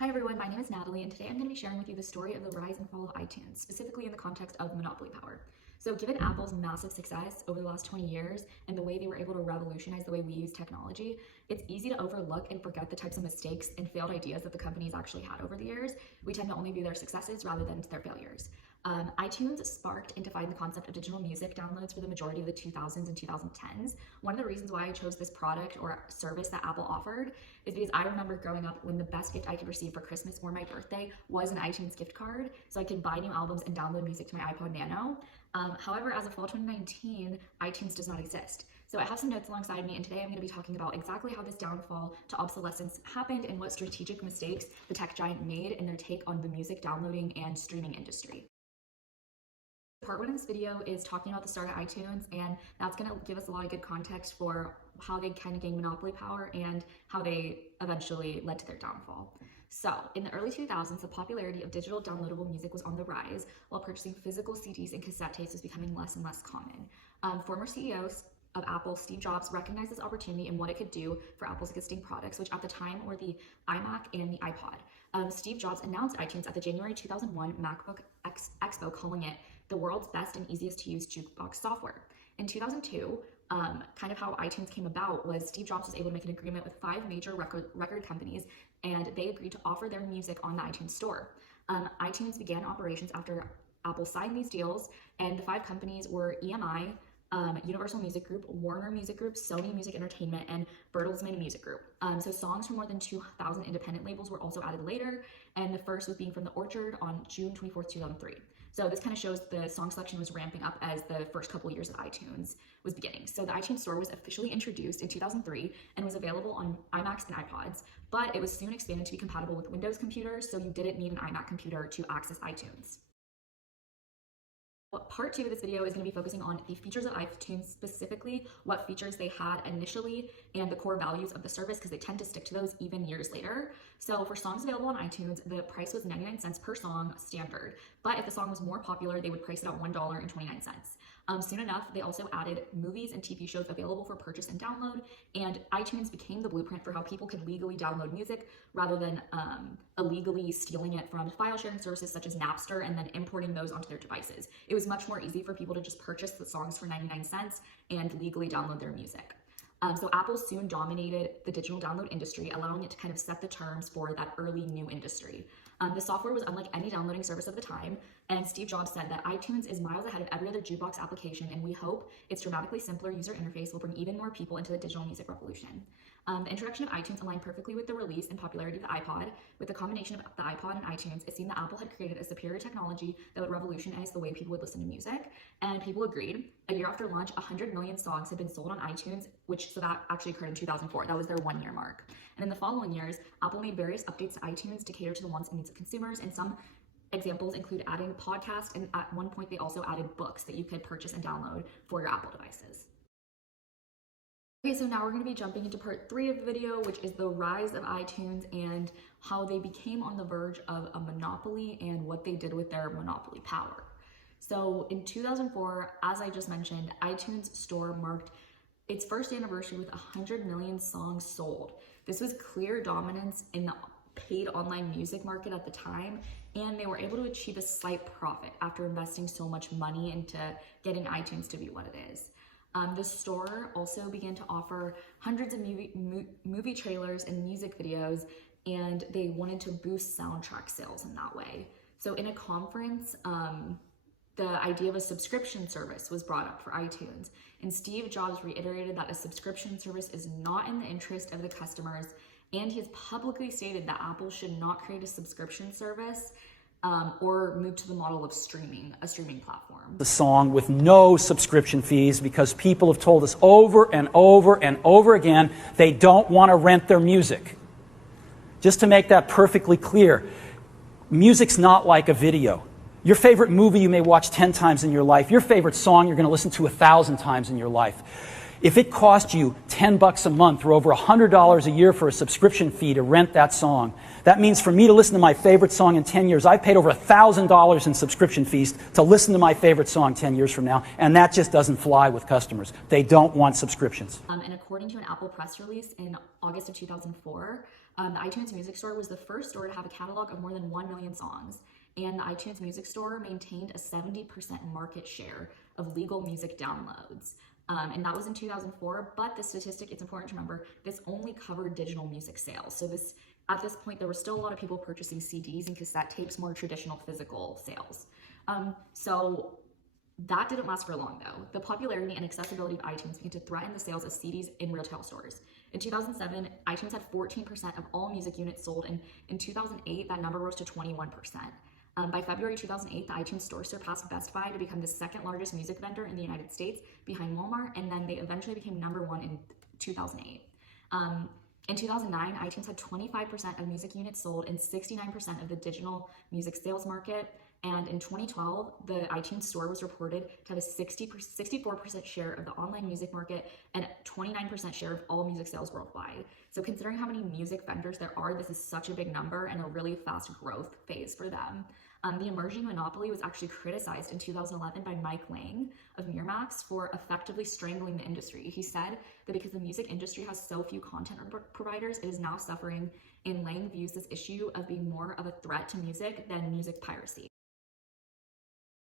Hi everyone, my name is Natalie, and today I'm going to be sharing with you the story of the rise and fall of iTunes, specifically in the context of monopoly power. So given Apple's massive success over the last 20 years and the way they were able to revolutionize the way we use technology, it's easy to overlook and forget the types of mistakes and failed ideas that the companies actually had over the years. We tend to only view their successes rather than their failures. iTunes sparked and defined the concept of digital music downloads for the majority of the 2000s and 2010s. One of the reasons why I chose this product or service that Apple offered is because I remember growing up when the best gift I could receive for Christmas or my birthday was an iTunes gift card, so I could buy new albums and download music to my iPod Nano. However, as of fall 2019, iTunes does not exist. So I have some notes alongside me, and today I'm going to be talking about exactly how this downfall to obsolescence happened and what strategic mistakes the tech giant made in their take on the music downloading and streaming industry. Part one of this video is talking about the start of iTunes, and that's going to give us a lot of good context for how they kind of gained monopoly power and how they eventually led to their downfall. So in the early 2000s, the popularity of digital downloadable music was on the rise, while purchasing physical CDs and cassette tapes was becoming less and less common. Former CEOs of Apple, Steve Jobs, recognized this opportunity and what it could do for Apple's existing products, which at the time were the iMac and the iPod. Steve Jobs announced iTunes at the January 2001 MacBook Expo, calling it the world's best and easiest to use jukebox software. In 2002, kind of how iTunes came about was Steve Jobs was able to make an agreement with 5 major record companies, and they agreed to offer their music on the iTunes store. iTunes began operations after Apple signed these deals, and the 5 companies were EMI, Universal Music Group, Warner Music Group, Sony Music Entertainment, and Bertelsmann Music Group. So songs from more than 2,000 independent labels were also added later, and the first was being from The Orchard on June 24th, 2003. So this kind of shows the song selection was ramping up as the first couple years of iTunes was beginning. So the iTunes Store was officially introduced in 2003 and was available on iMacs and iPods, but it was soon expanded to be compatible with Windows computers, so you didn't need an iMac computer to access iTunes. Part 2 of this video is going to be focusing on the features of iTunes, specifically what features they had initially and the core values of the service, because they tend to stick to those even years later. So for songs available on iTunes, the price was 99 cents per song standard, but if the song was more popular, they would price it at $1.29. Soon enough, they also added movies and TV shows available for purchase and download, and iTunes became the blueprint for how people could legally download music rather than illegally stealing it from file sharing services such as Napster and then importing those onto their devices. It was much more easy for people to just purchase the songs for 99 cents and legally download their music. So Apple soon dominated the digital download industry, allowing it to kind of set the terms for that early new industry. The software was unlike any downloading service of the time, and Steve Jobs said that iTunes is miles ahead of every other jukebox application, and we hope its dramatically simpler user interface will bring even more people into the digital music revolution. The introduction of iTunes aligned perfectly with the release and popularity of the iPod. With the combination of the iPod and iTunes, it seemed that Apple had created a superior technology that would revolutionize the way people would listen to music, and people agreed. A year after launch, 100 million songs had been sold on iTunes, so that actually occurred in 2004. That was their 1-year mark. And in the following years, Apple made various updates to iTunes to cater to the wants and needs of consumers, and some examples include adding podcasts, and at one point they also added books that you could purchase and download for your Apple devices. Okay, so now we're going to be jumping into part 3 of the video, which is the rise of iTunes and how they became on the verge of a monopoly and what they did with their monopoly power. So in 2004, as I just mentioned, iTunes Store marked its first anniversary with 100 million songs sold. This was clear dominance in the paid online music market at the time, and they were able to achieve a slight profit after investing so much money into getting iTunes to be what it is. The store also began to offer hundreds of movie trailers and music videos, and they wanted to boost soundtrack sales in that way. So in a conference, the idea of a subscription service was brought up for iTunes, and Steve Jobs reiterated that a subscription service is not in the interest of the customers, and he has publicly stated that Apple should not create a subscription service or move to the model of a streaming platform. The song with no subscription fees, because people have told us over and over and over again they don't want to rent their music. Just to make that perfectly clear, music's not like a video. Your favorite movie you may watch 10 times in your life. Your favorite song you're going to listen to 1,000 times in your life. If it cost you $10 a month or over $100 a year for a subscription fee to rent that song, that means for me to listen to my favorite song in 10 years, I've paid over $1,000 in subscription fees to listen to my favorite song 10 years from now, and that just doesn't fly with customers. They don't want subscriptions. And according to an Apple press release in August of 2004, The iTunes Music Store was the first store to have a catalog of more than 1 million songs, and the iTunes Music Store maintained a 70% market share of legal music downloads. And that was in 2004, but the statistic, it's important to remember, this only covered digital music sales. So at this point, there were still a lot of people purchasing CDs and cassette tapes, more traditional physical sales. So that didn't last for long though. The popularity and accessibility of iTunes began to threaten the sales of CDs in retail stores. In 2007, iTunes had 14% of all music units sold, and in 2008, that number rose to 21%. By February 2008, the iTunes Store surpassed Best Buy to become the second largest music vendor in the United States, behind Walmart, and then they eventually became number one in 2008. In 2009, iTunes had 25% of music units sold and 69% of the digital music sales market. And in 2012, the iTunes Store was reported to have a 64% share of the online music market and 29% share of all music sales worldwide. So considering how many music vendors there are, this is such a big number and a really fast growth phase for them. The emerging monopoly was actually criticized in 2011 by Mike Lang of Miramax for effectively strangling the industry. He said that because the music industry has so few content providers, it is now suffering, and Lang views this issue of being more of a threat to music than music piracy.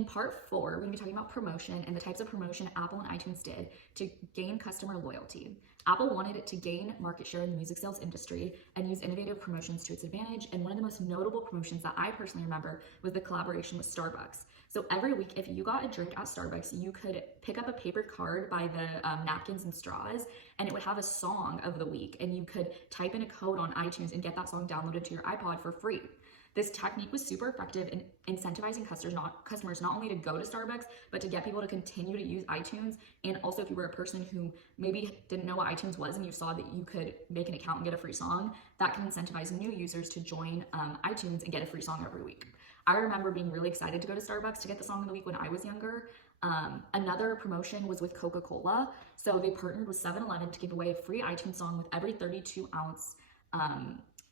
In part 4, we're going to be talking about promotion and the types of promotion Apple and iTunes did to gain customer loyalty. Apple wanted it to gain market share in the music sales industry and use innovative promotions to its advantage. And one of the most notable promotions that I personally remember was the collaboration with Starbucks. So every week, if you got a drink at Starbucks, you could pick up a paper card by the napkins and straws, and it would have a song of the week. And you could type in a code on iTunes and get that song downloaded to your iPod for free. This technique was super effective in incentivizing customers not only to go to Starbucks, but to get people to continue to use iTunes. And also, if you were a person who maybe didn't know what iTunes was and you saw that you could make an account and get a free song, that can incentivize new users to join iTunes and get a free song every week. I remember being really excited to go to Starbucks to get the song of the week when I was younger. Another promotion was with Coca-Cola. So they partnered with 7-Eleven to give away a free iTunes song with every 32-ounce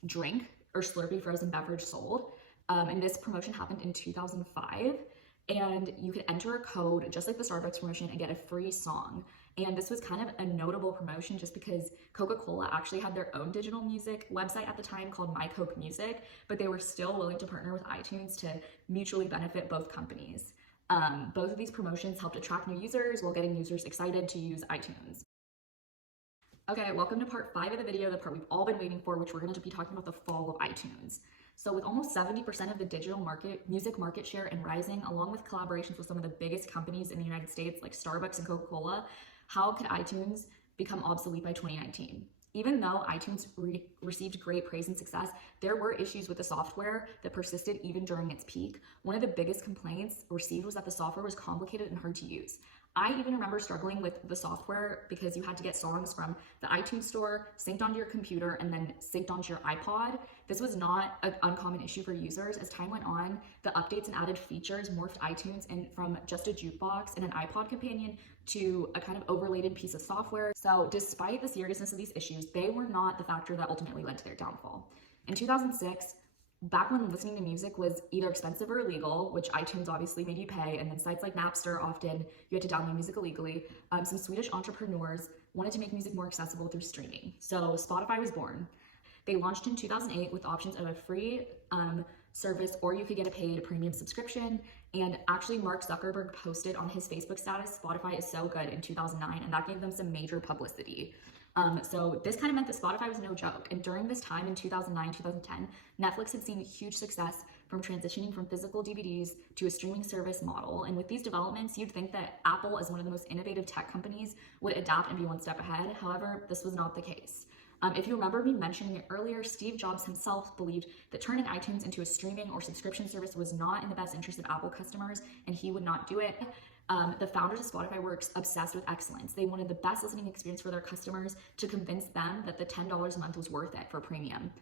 drink or Slurpee frozen beverage sold. And this promotion happened in 2005. And you could enter a code just like the Starbucks promotion and get a free song. And this was kind of a notable promotion just because Coca-Cola actually had their own digital music website at the time called My Coke Music, but they were still willing to partner with iTunes to mutually benefit both companies. Both of these promotions helped attract new users while getting users excited to use iTunes. Okay, welcome to part 5 of the video, the part we've all been waiting for, which we're going to be talking about the fall of iTunes. So with almost 70% of the digital music market share and rising, along with collaborations with some of the biggest companies in the United States like Starbucks and Coca-Cola, how could iTunes become obsolete by 2019? Even though iTunes received great praise and success, there were issues with the software that persisted even during its peak. One of the biggest complaints received was that the software was complicated and hard to use. I even remember struggling with the software because you had to get songs from the iTunes store, synced onto your computer, and then synced onto your iPod. This was not an uncommon issue for users. As time went on, the updates and added features morphed iTunes and from just a jukebox and an iPod companion to a kind of overlaid piece of software. So despite the seriousness of these issues, they were not the factor that ultimately led to their downfall. In 2006, back when listening to music was either expensive or illegal, which iTunes obviously made you pay, and then sites like Napster, often you had to download music illegally, some Swedish entrepreneurs wanted to make music more accessible through streaming. So Spotify was born. They launched in 2008 with options of a free service, or you could get a paid premium subscription. And actually, Mark Zuckerberg posted on his Facebook status, Spotify is so good, in 2009, and that gave them some major publicity. So this kind of meant that Spotify was no joke. And during this time in 2009, 2010, Netflix had seen huge success from transitioning from physical DVDs to a streaming service model. And with these developments, you'd think that Apple, as one of the most innovative tech companies, would adapt and be one step ahead. However, this was not the case. If you remember me mentioning it earlier, Steve Jobs himself believed that turning iTunes into a streaming or subscription service was not in the best interest of Apple customers, and he would not do it. The founders of Spotify were obsessed with excellence. They wanted the best listening experience for their customers to convince them that the $10 a month was worth it for premium.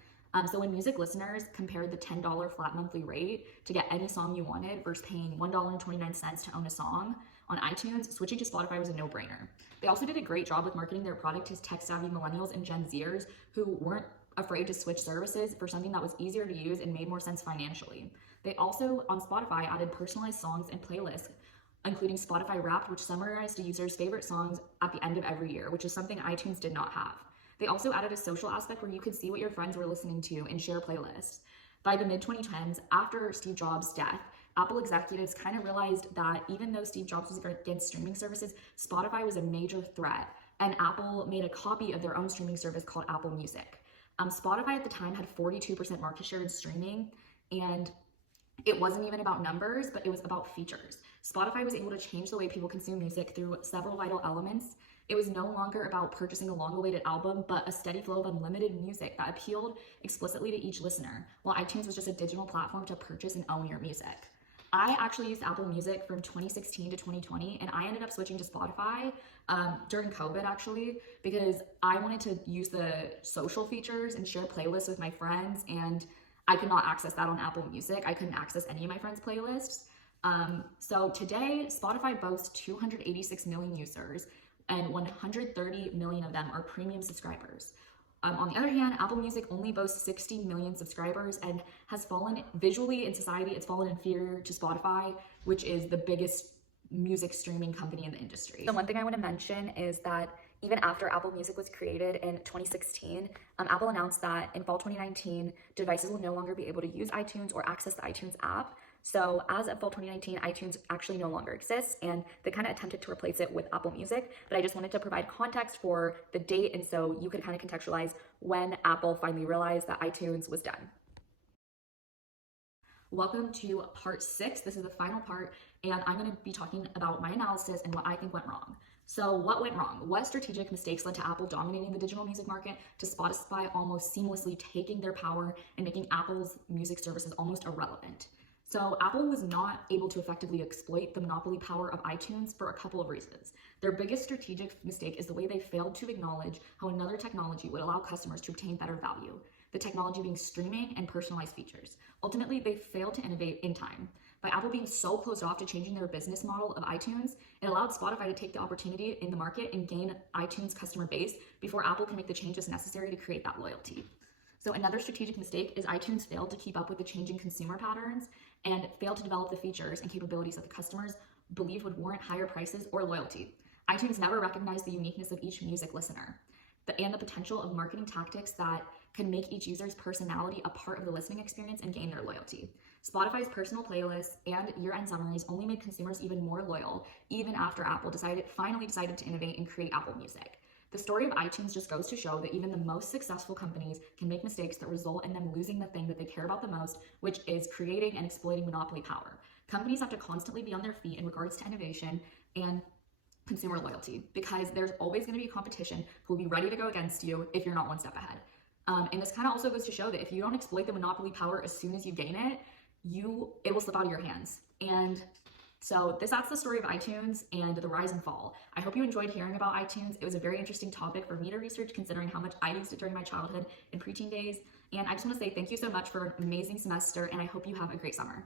So when music listeners compared the $10 flat monthly rate to get any song you wanted versus paying $1.29 to own a song on iTunes, switching to Spotify was a no-brainer. They also did a great job with marketing their product to tech-savvy millennials and Gen Zers who weren't afraid to switch services for something that was easier to use and made more sense financially. They also, on Spotify, added personalized songs and playlists, including Spotify Wrapped, which summarized a user's favorite songs at the end of every year, which is something iTunes did not have. They also added a social aspect where you could see what your friends were listening to and share playlists. By the mid-2010s, after Steve Jobs' death, Apple executives kind of realized that even though Steve Jobs was against streaming services, Spotify was a major threat, and Apple made a copy of their own streaming service called Apple Music. Spotify at the time had 42% market share in streaming, and it wasn't even about numbers, but it was about features. Spotify was able to change the way people consume music through several vital elements. It was no longer about purchasing a long-awaited album, but a steady flow of unlimited music that appealed explicitly to each listener, while iTunes was just a digital platform to purchase and own your music. I actually used Apple Music from 2016 to 2020, and I ended up switching to Spotify during COVID, actually, because I wanted to use the social features and share playlists with my friends, and I could not access that on Apple Music. I couldn't access any of my friends' playlists. So today, Spotify boasts 286 million users, and 130 million of them are premium subscribers. On the other hand, Apple Music only boasts 60 million subscribers and has fallen visually in society. It's fallen inferior to Spotify, which is the biggest music streaming company in the industry. So one thing I want to mention is that even after Apple Music was created in 2016, Apple announced that in fall 2019, devices will no longer be able to use iTunes or access the iTunes app. So as of fall 2019, iTunes actually no longer exists, and they kind of attempted to replace it with Apple Music, but I just wanted to provide context for the date, and so you could kind of contextualize when Apple finally realized that iTunes was done. Welcome to part 6. This is the final part, and I'm going to be talking about my analysis and what I think went wrong. So what went wrong? What strategic mistakes led to Apple dominating the digital music market, to Spotify almost seamlessly taking their power and making Apple's music services almost irrelevant? So Apple was not able to effectively exploit the monopoly power of iTunes for a couple of reasons. Their biggest strategic mistake is the way they failed to acknowledge how another technology would allow customers to obtain better value, the technology being streaming and personalized features. Ultimately, they failed to innovate in time. By Apple being so closed off to changing their business model of iTunes, it allowed Spotify to take the opportunity in the market and gain iTunes customer base before Apple can make the changes necessary to create that loyalty. So another strategic mistake is iTunes failed to keep up with the changing consumer patterns and failed to develop the features and capabilities that the customers believed would warrant higher prices or loyalty. iTunes never recognized the uniqueness of each music listener and the potential of marketing tactics that can make each user's personality a part of the listening experience and gain their loyalty. Spotify's personal playlists and year-end summaries only made consumers even more loyal, even after Apple finally decided to innovate and create Apple Music. The story of iTunes just goes to show that even the most successful companies can make mistakes that result in them losing the thing that they care about the most, which is creating and exploiting monopoly power. Companies have to constantly be on their feet in regards to innovation and consumer loyalty, because there's always going to be a competition who will be ready to go against you if you're not one step ahead. And this kind of also goes to show that if you don't exploit the monopoly power as soon as you gain it, it will slip out of your hands. And so that's the story of iTunes and the rise and fall. I hope you enjoyed hearing about iTunes. It was a very interesting topic for me to research, considering how much I used it during my childhood and preteen days. And I just want to say thank you so much for an amazing semester, and I hope you have a great summer.